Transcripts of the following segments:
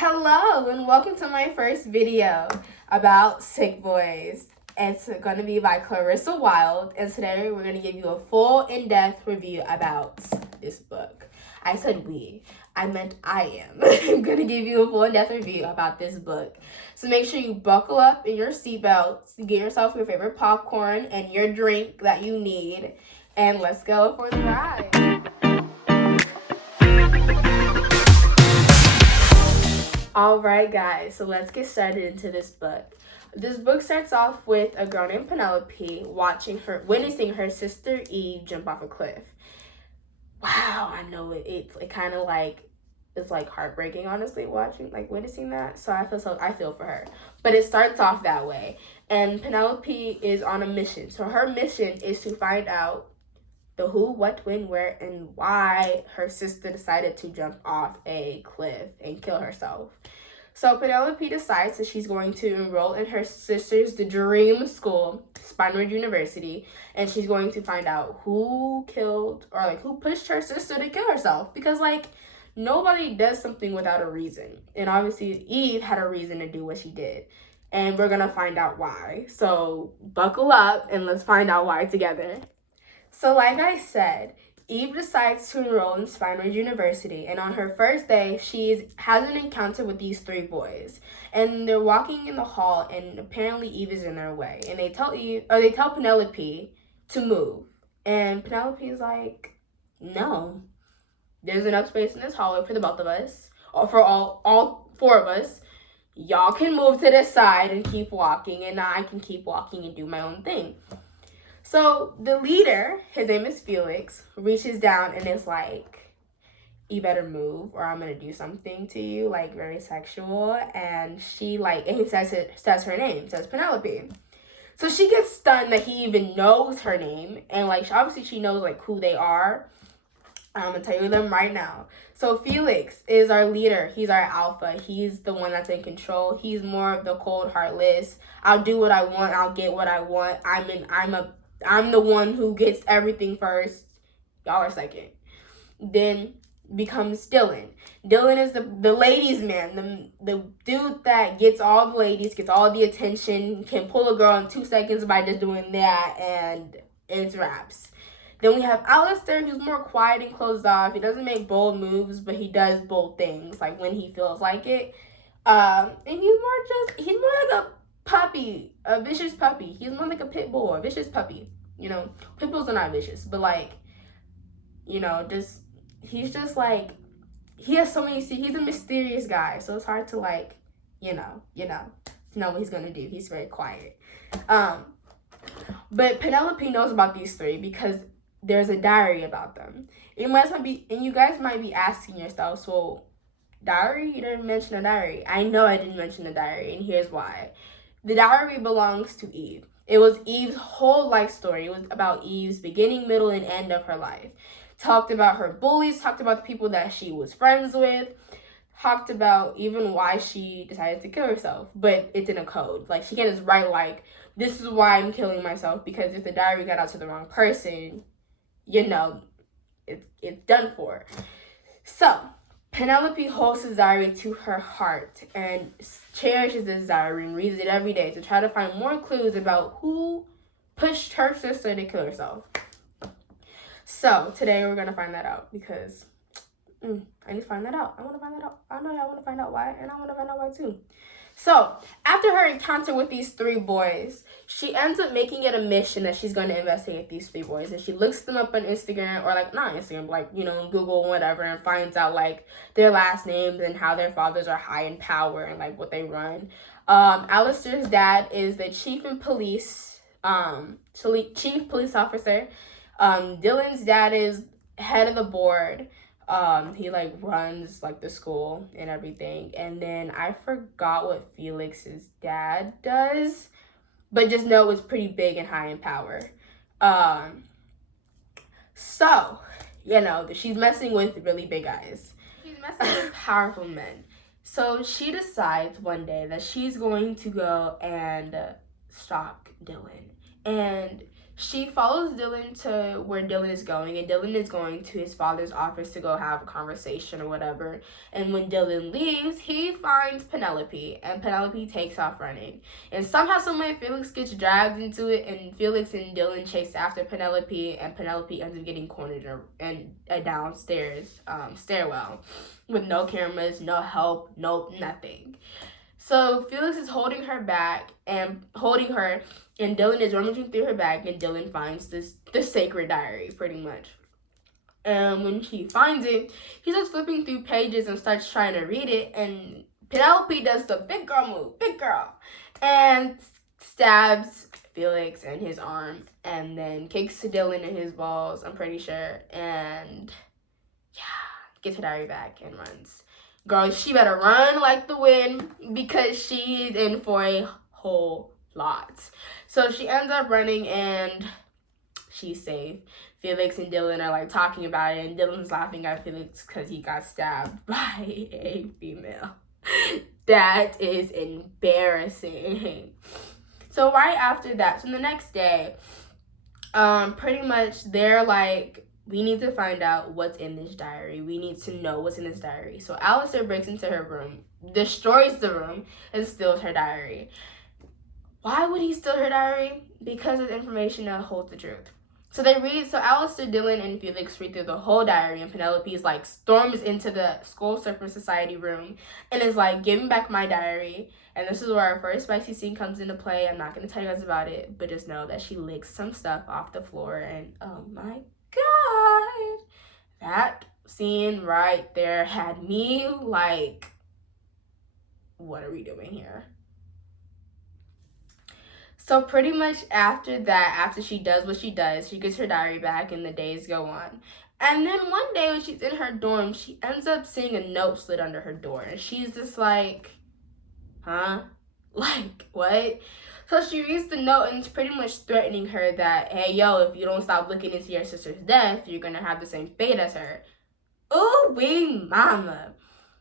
Hello and welcome to my first video about Sick Boys. It's going to be by Clarissa Wilde, and today we're going to give you a full in-depth review about this book. I said we. I meant I am. I'm going to give you a full in-depth review about this book. So make sure you buckle up in your seatbelts, get yourself your favorite popcorn and your drink that you need, and let's go for the ride. Alright guys, so let's get started into this book. This book starts off with a girl named Penelope witnessing her sister Eve jump off a cliff. Wow, I know it's kind of like, it's like heartbreaking, honestly, witnessing that. So I feel for her. But it starts off that way. And Penelope is on a mission. So her mission is to find out the who, what, when, where, and why her sister decided to jump off a cliff and kill herself. So Penelope decides that she's going to enroll in her sister's dream school, Spineridge University, and she's going to find out who killed or who pushed her sister to kill herself. Because nobody does something without a reason. And obviously Eve had a reason to do what she did. And we're going to find out why. So buckle up and let's find out why together. So like I said, Eve decides to enroll in Spineridge University, and on her first day, she has an encounter with these three boys. And they're walking in the hall, and apparently Eve is in their way. And they tell Penelope to move. And Penelope is like, no, there's enough space in this hallway for the both of us, or for all four of us. Y'all can move to this side and keep walking, and I can keep walking and do my own thing. So the leader, his name is Felix, reaches down and is like, you better move or I'm going to do something to you, very sexual. And he says her name, says Penelope. So she gets stunned that he even knows her name. And obviously she knows who they are. I'm going to tell you them right now. So Felix is our leader. He's our alpha. He's the one that's in control. He's more of the cold, heartless. I'll do what I want. I'll get what I want. I'm the one who gets everything first. Y'all are second. Then becomes Dylan. Dylan is the ladies' man. The dude that gets all the ladies, gets all the attention, can pull a girl in 2 seconds by just doing that, and it's raps. Then we have Alistair, who's more quiet and closed off. He doesn't make bold moves, but he does bold things, when he feels like it. And he's more like a puppy, a vicious puppy. He's more like a pit bull, a vicious puppy. Pit bulls are not vicious, but he has so many. He's a mysterious guy, so it's hard to know what he's gonna do. He's very quiet. But Penelope knows about these three because there's a diary about them. You guys might be asking yourselves, well, diary? You didn't mention a diary. I know I didn't mention a diary, and here's why. The diary belongs to Eve. It was Eve's whole life story. It was about Eve's beginning, middle, and end of her life. Talked about her bullies, talked about the people that she was friends with, talked about even why she decided to kill herself. But it's in a code. She can't just write, this is why I'm killing myself, because if the diary got out to the wrong person, it's done for. So Penelope holds the diary to her heart and cherishes this diary and reads it every day to try to find more clues about who pushed her sister to kill herself. So today we're going to find that out because I need to find that out. I want to find that out. I know y'all want to find out why, and I want to find out why too. So after her encounter with these three boys, she ends up making it a mission that she's going to investigate these three boys. And she looks them up on Instagram, or not Instagram, Google, whatever, and finds out their last names and how their fathers are high in power and what they run. Alistair's dad is the chief police officer. Dylan's dad is head of the board. He runs the school and everything. And then I forgot what Felix's dad does, but just know it's pretty big and high in power. So she's messing with really big guys. She's messing with powerful men. So she decides one day that she's going to go and stalk Dylan. And She follows Dylan to where Dylan is going, and Dylan is going to his father's office to go have a conversation or whatever. And when Dylan leaves, he finds Penelope, and Penelope takes off running. And somehow, someway, Felix gets dragged into it, and Felix and Dylan chase after Penelope, and Penelope ends up getting cornered in a downstairs stairwell with no cameras, no help, nothing. So Felix is holding her, and Dylan is rummaging through her bag, and Dylan finds the sacred diary, pretty much. And when he finds it, he starts flipping through pages and starts trying to read it, and Penelope does the big girl move, and stabs Felix in his arm, and then kicks Dylan in his balls, I'm pretty sure, and gets her diary back and runs. Girl, she better run like the wind because she's in for a whole lot. So she ends up running and she's safe. Felix and Dylan are like talking about it, and Dylan's laughing at Felix because he got stabbed by a female. That is embarrassing. So right after that, so the next day, pretty much they're like, we need to find out what's in this diary. We need to know what's in this diary. So Alistair breaks into her room, destroys the room, and steals her diary. Why would he steal her diary? Because of information that holds the truth. So Alistair, Dylan, and Felix read through the whole diary, and Penelope's like storms into the Skull Serpent Society room and is like, give me back my diary. And this is where our first spicy scene comes into play. I'm not going to tell you guys about it, but just know that she licks some stuff off the floor, and oh my God, that scene right there had me like, what are we doing here? So pretty much after that, after she does what she does, she gets her diary back and the days go on. And then one day when she's in her dorm, she ends up seeing a note slid under her door. And she's just like, huh? Like, what? So she reads the note, and it's pretty much threatening her that, hey, yo, if you don't stop looking into your sister's death, you're going to have the same fate as her. Ooh, wee mama.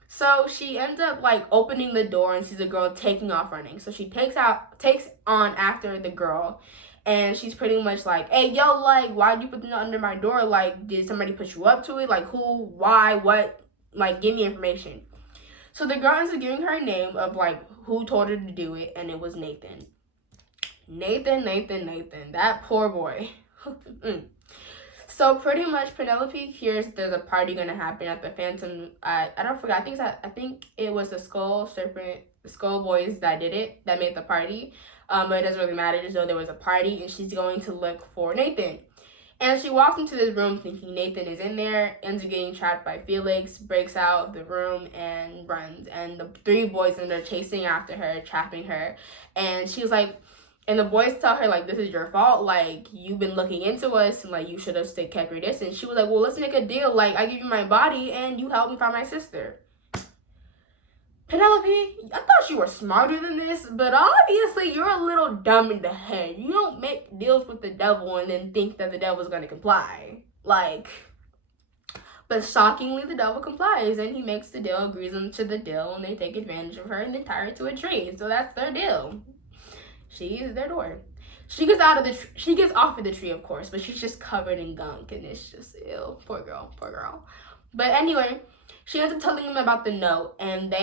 So she ends up like opening the door and sees a girl taking off running. So she takes on after the girl, and she's pretty much like, hey, yo, like, why'd you put the note under my door? Like, did somebody put you up to it? Like, who, why, what? Like, give me information. So the girl ends up giving her a name of like who told her to do it, and it was Nathan. Nathan, that poor boy. So pretty much Penelope hears there's a party gonna happen at the Phantom. I think it was the Skull Boys that made the party. But it doesn't really matter. Just know there was a party, and she's going to look for Nathan. And she walks into this room thinking Nathan is in there, ends up getting trapped by Felix, breaks out of the room and runs. And the three boys end up chasing after her, trapping her. And she's like, and the boys tell her, like, this is your fault. Like, you've been looking into us, and, like, you should have kept your distance. She was like, well, let's make a deal. Like, I give you my body, and you help me find my sister. Penelope, I thought you were smarter than this, but obviously you're a little dumb in the head. You don't make deals with the devil and then think that the devil's going to comply. Like, but shockingly, the devil complies, and he makes the deal, agrees to the deal, and they take advantage of her and they tie her to a tree. So that's their deal. She is their door. She gets off of the tree, of course, but she's just covered in gunk, and it's just ew. Poor girl. But anyway, she ends up telling him about the note, and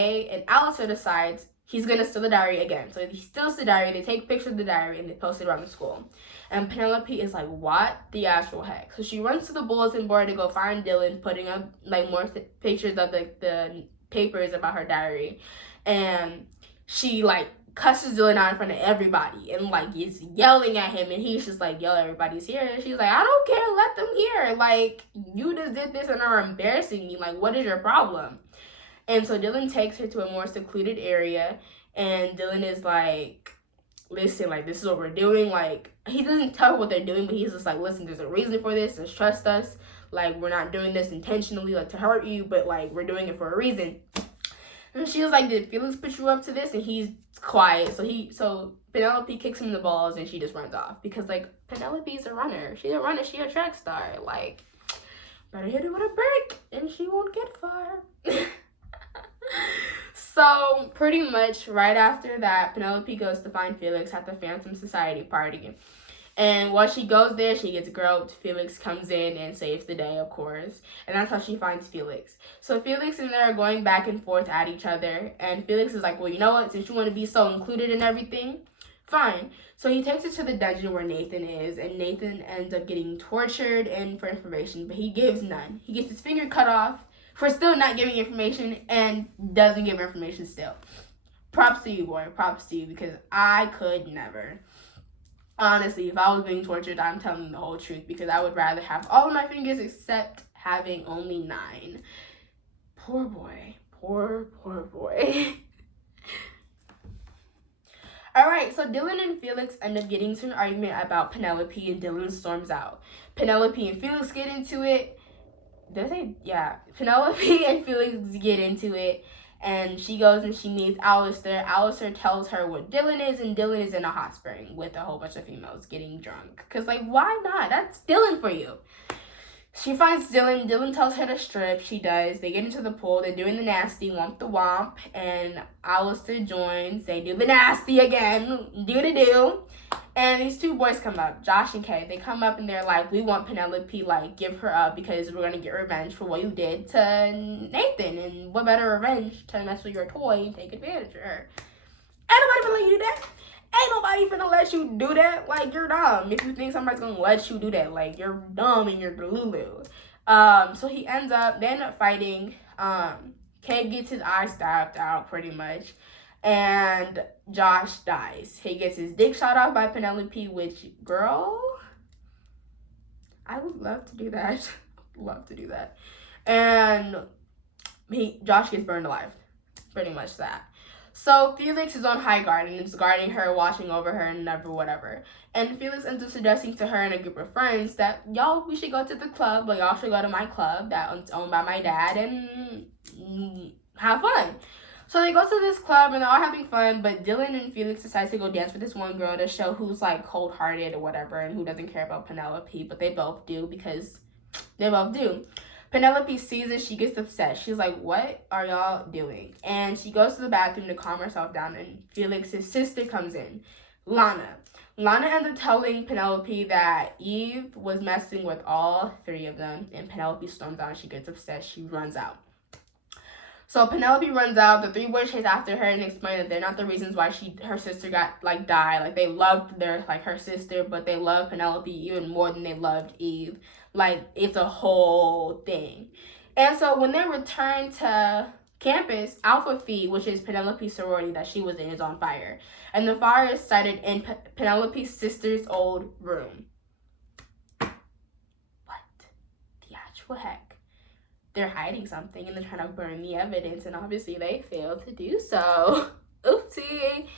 Alistair decides he's gonna steal the diary again. So he steals the diary, they take pictures of the diary, and they post it around the school. And Penelope is like, what the actual heck? So she runs to the bulletin board to go find Dylan, putting up like more pictures of the papers about her diary. And she like cusses Dylan out in front of everybody and like is yelling at him, and he's just like, yo, everybody's here. And she's like, I don't care, let them hear. Like, you just did this and are embarrassing me. Like, what is your problem? And so Dylan takes her to a more secluded area, and Dylan is like, listen, like, this is what we're doing. Like, he doesn't tell her what they're doing, but he's just like, listen, there's a reason for this, just trust us. Like, we're not doing this intentionally, like, to hurt you, but like, we're doing it for a reason. And she was like, did Felix put you up to this? And he's quiet. So Penelope kicks him in the balls, and she just runs off. Because, like, Penelope's a runner. She's a runner. She's a track star. Like, better hit her with a brick, and she won't get far. So, pretty much right after that, Penelope goes to find Felix at the Phantom Society party. And while she goes there, she gets groped. Felix comes in and saves the day, of course. And that's how she finds Felix. So Felix and they are going back and forth at each other. And Felix is like, well, you know what? Since you want to be so included in everything, fine. So he takes her to the dungeon where Nathan is. And Nathan ends up getting tortured and for information. But he gives none. He gets his finger cut off for still not giving information and doesn't give information still. Props to you, boy. Props to you, because I could never. Honestly, if I was being tortured, I'm telling the whole truth, because I would rather have all of my fingers except having only 9. Poor boy. Poor boy. Alright, so Dylan and Felix end up getting into an argument about Penelope, and Dylan storms out. Penelope and Felix get into it. Did I say? Yeah. Penelope and Felix get into it. And she goes and she meets Alistair. Alistair tells her what Dylan is, and Dylan is in a hot spring with a whole bunch of females getting drunk. Because, like, why not? That's Dylan for you. She finds Dylan. Dylan tells her to strip. She does. They get into the pool. They're doing the nasty, womp the womp. And Alistair joins. They do the nasty again. Do. And these 2 boys come up, Josh and Kay. They come up and they're like, we want Penelope, like, give her up because we're going to get revenge for what you did to Nathan. And what better revenge to mess with your toy and take advantage of her. Ain't nobody gonna let you do that. Ain't nobody finna let you do that. Like, you're dumb. If you think somebody's gonna let you do that, like, you're dumb and you're delulu. So they end up fighting. Kay gets his eye stabbed out pretty much. And Josh dies. He gets his dick shot off by Penelope, which, girl, I would love to do that. Love to do that. And Josh gets burned alive. Pretty much that. So Felix is on high guard and is guarding her, watching over her, and whatever. And Felix ends up suggesting to her and a group of friends that, y'all, we should go to the club. Like, y'all should go to my club that's owned by my dad and have fun. So they go to this club and they're all having fun, but Dylan and Felix decide to go dance with this one girl to show who's, like, cold-hearted or whatever and who doesn't care about Penelope, but they both do because they both do. Penelope sees it. She gets upset. She's like, what are y'all doing? And she goes to the bathroom to calm herself down, and Felix's sister comes in, Lana. Lana ends up telling Penelope that Eve was messing with all 3 of them, and Penelope storms out and she gets upset. She runs out. So Penelope runs out. The 3 boys chase after her and explain that they're not the reasons why her sister got, like, died. Like, they loved her sister, but they love Penelope even more than they loved Eve. Like, it's a whole thing. And so when they return to campus, Alpha Phi, which is Penelope's sorority that she was in, is on fire. And the fire is started in Penelope's sister's old room. What the actual heck? They're hiding something and they're trying to burn the evidence, and obviously they failed to do so. Oopsie.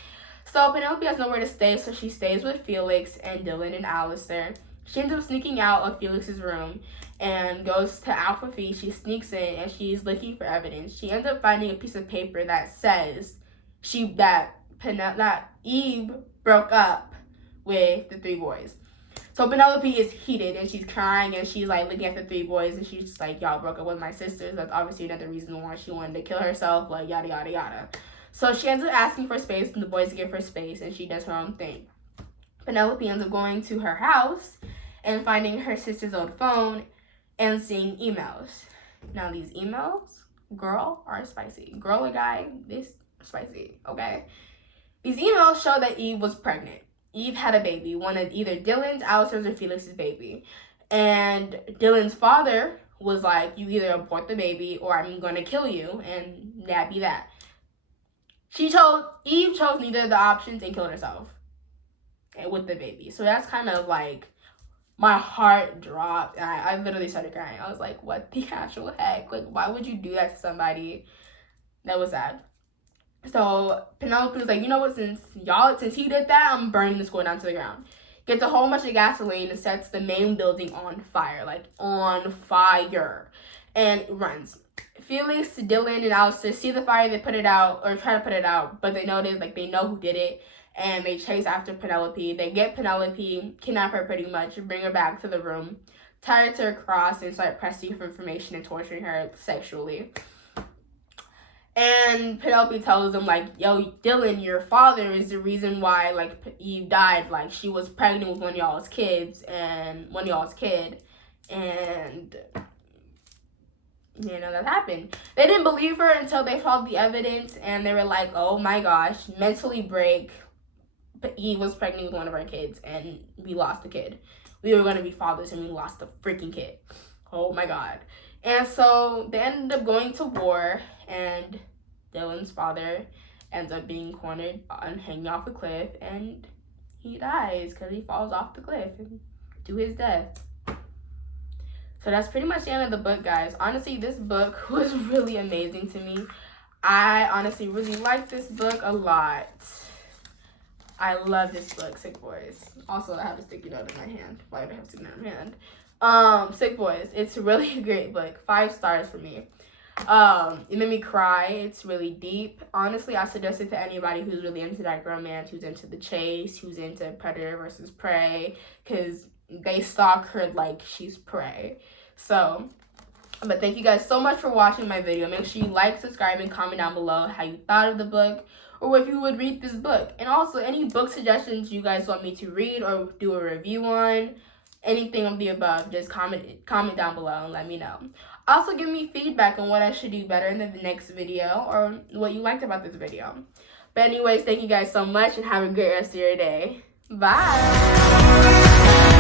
So Penelope has nowhere to stay, so she stays with Felix and Dylan and Alistair. She ends up sneaking out of Felix's room and goes to Alpha Phi. She sneaks in and she's looking for evidence. She ends up finding a piece of paper that says that Eve broke up with the 3 boys. So Penelope is heated and she's crying and she's, like, looking at the 3 boys and she's just like, y'all broke up with my sisters. That's obviously another reason why she wanted to kill herself, like, yada, yada, yada. So she ends up asking for space and the boys give her space and she does her own thing. Penelope ends up going to her house and finding her sister's old phone and seeing emails. Now, these emails, girl, are spicy. Girl or guy, this spicy, okay? These emails show that Eve was pregnant. Eve had a baby, one of either Dylan's, Alistair's, or Felix's baby. And Dylan's father was like, you either abort the baby or I'm going to kill you, and that be that. Eve chose neither of the options and killed herself with the baby. So that's kind of like, my heart dropped, and I literally started crying. I was like, what the actual heck? Like, why would you do that to somebody? That was sad. So Penelope was like, you know what, since he did that, I'm burning the school down to the ground. Gets a whole bunch of gasoline and sets the main building on fire, and runs. Felix, Dylan, and Alistair see the fire, they put it out, or try to put it out, but they notice, like, they know who did it, and they chase after Penelope. They get Penelope, kidnap her pretty much, bring her back to the room, tie her to a cross, and start pressing for information and torturing her sexually. And Penelope tells him, like, yo, Dylan, your father is the reason why, like, Eve died. Like, she was pregnant with one of y'all's kids, and you know, that happened. They didn't believe her until they found the evidence, and they were like, oh my gosh, mentally break. Eve was pregnant with one of our kids, and we lost the kid. We were going to be fathers, and we lost the freaking kid. Oh my god. And so they ended up going to war, and Dylan's father ends up being cornered and hanging off a cliff, and he dies because he falls off the cliff and to his death. So that's pretty much the end of the book, guys. Honestly, this book was really amazing to me. I honestly really like this book a lot. I love this book, Sick Boys. Also, I have a sticky note in my hand. Why do I have a sticky note in my hand? Sick Boys. It's really a great book. 5 stars for me. It made me cry. It's really deep. Honestly, I suggest it to anybody who's really into that romance, who's into the chase, who's into predator versus prey, because they stalk her like she's prey. So, but thank you guys so much for watching my video. Make sure you like, subscribe, and comment down below how you thought of the book, or if you would read this book. And also, any book suggestions you guys want me to read or do a review on, anything of the above, just comment down below and let me know. Also, give me feedback on what I should do better in the next video, or what you liked about this video. But anyways, thank you guys so much, and have a great rest of your day. Bye!